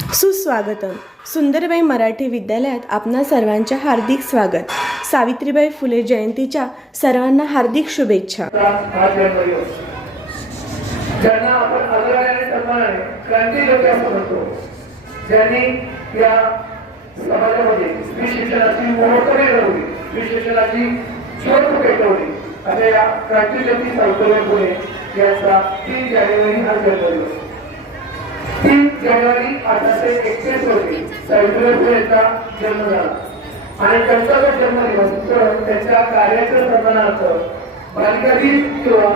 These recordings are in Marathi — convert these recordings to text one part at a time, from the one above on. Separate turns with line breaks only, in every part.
सुस्वागतम. सुंदरबाई मराठी विद्यालयात आपणा सर्वांच्या हार्दिक स्वागत. सावित्रीबाई फुले जयंतीच्या सर्वांना हार्दिक शुभेच्छा.
ज्यांना आपण आदराने सन्मानाने क्रांती लोक असं म्हणतो ज्यांनी या समाजामध्ये स्त्री शिक्षणाची घडवली स्त्री शिक्षणाची पेटवली अशा या यांचा तीन जानेवारी हा जन्मदिवस. जानेवारी अठराशे एकतीस रोजी सावित्रीबाई फुले यांचा जन्म झाला. आणि त्यांचा जो जन्मदिवस तर त्यांच्या कार्याच्या सन्मानार्थ बालिका दिन किंवा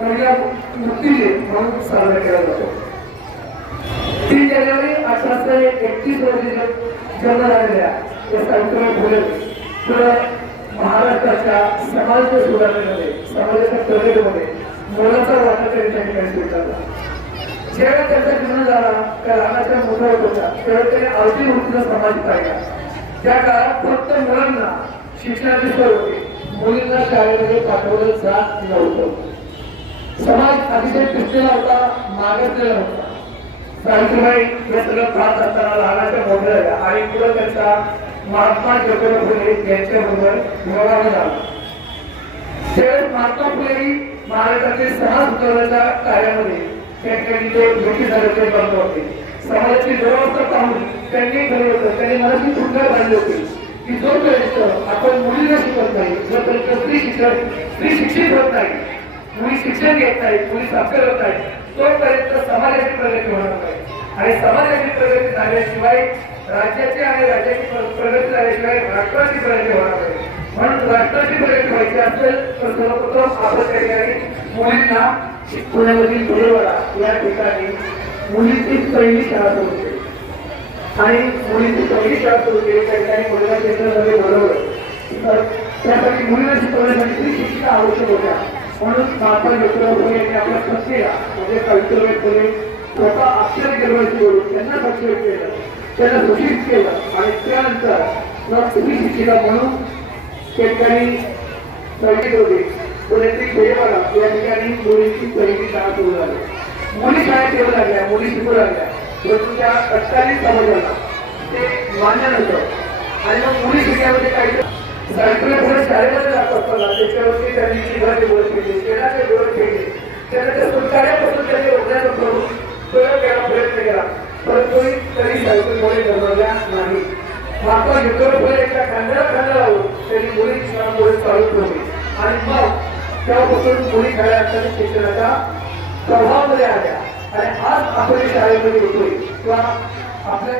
महिला मुक्ती दिन म्हणून साजरा केला जातो. तीन जानेवारी अठराशे एकतीस रोजी जन्म झालेल्या त्या सावित्रीबाई फुले तर महाराष्ट्राच्या समाज सुधारणेमध्ये समाजाच्या प्रगतीमध्ये मोलाचा वाटा तरी त्या ठिकाणी स्वीकारला. जेव्हा त्यांचा जन्म झाला त्या लहानाच्या मोठा होत होता. तेव्हा त्याने अवधी वृत्तीचा समाज पाहिला. त्या काळात फक्त मुलांना शिक्षणाची सोय होती मुलींना शाळेमध्ये पाठवलं जात नव्हतं. समाज अतिशय पिसलेला होता मागतलेला होता. सावित्रीबाई हे सगळं पाहत असताना लहानाच्या मोठ्या झाल्या आणि पुढे त्यांचा महात्मा ज्योतिबा फुले यांच्याबरोबर विवाह झाला. त्यावेळेस महात्मा फुले महाराजांचे सहा समाज सुधारण्याच्या कार्यामध्ये त्यांनी ठिकाणी ते मोठी झाल्याचे बंद होते. समाजाची व्यवस्था पाहून त्यांनी ठरवलं त्यांनी मनाची फुटकार बांधली होती. की जोपर्यंत आपण मुलीला शिकवत नाही जोपर्यंत स्त्री शिक्षण स्त्री शिक्षित होत नाही मुली शिक्षण घेत नाही मुली साक्षर होत नाही तोपर्यंत समाजाची प्रगती होणार नाही. आणि समाजाची प्रगती झाल्याशिवाय राज्याची आणि राज्याची प्रगती झाल्याशिवाय राष्ट्राची प्रगती होणार नाही. म्हणून राष्ट्राची प्रगती व्हायची असेल तर सर्वप्रथम आपण त्या ठिकाणी मुलींना पुण्यामधील धुळेवाडा या ठिकाणी मुलीची पहिली शाळा सुरू केली. आणि मुलीची पहिली शाळा सुरू केली त्या ठिकाणी मुलीला केंद्रामध्ये बोलवलं तर त्यासाठी मुलीला शिकवण्यासाठी स्त्री शिक्षिका आवश्यक होत्या. म्हणून महात्मा ज्योतिराव फुले यांनी आपल्या पत्नीला म्हणजे सावित्रीबाई फुले स्वतः अक्षर गिरवायची बोलून त्यांना सक्षम केलं त्यांना सुशिक्षित केलं. आणि त्यानंतर मग शिक्षिका म्हणून त्या ठिकाणी होते. पुण्यातील खेडेपाडा या ठिकाणी मुलींची पहिली शाळा सुरू झाली. मुली शाळा ठेवू लागल्या मुली शिकू लागल्या. परंतु त्या तत्कालीन समाजाला ते मान्य नव्हतं. आणि मग मुली शिकण्यामध्ये काही सावित्रीबाई फुले शाळेमध्ये जात असताना त्याच्यावरती त्यांनी जीवाचे बोलत केले शेणाचे बोलत केले त्यानंतर सुटकाऱ्यापासून त्यांनी रोखण्याचा करून प्रयोग केला प्रयत्न केला. परंतु तरी सावित्री फुले नाही. महात्मा ज्योतिराव फुले यांच्या खांद्याला लावून त्यांनी मुली मुली चालू ठेवली. आणि मग तेव्हापासून मुली खऱ्या अर्थाने शिक्षणाच्या प्रभावामध्ये आल्या. आणि आज आपण शाळेमध्ये येतोय. किंवा आपल्या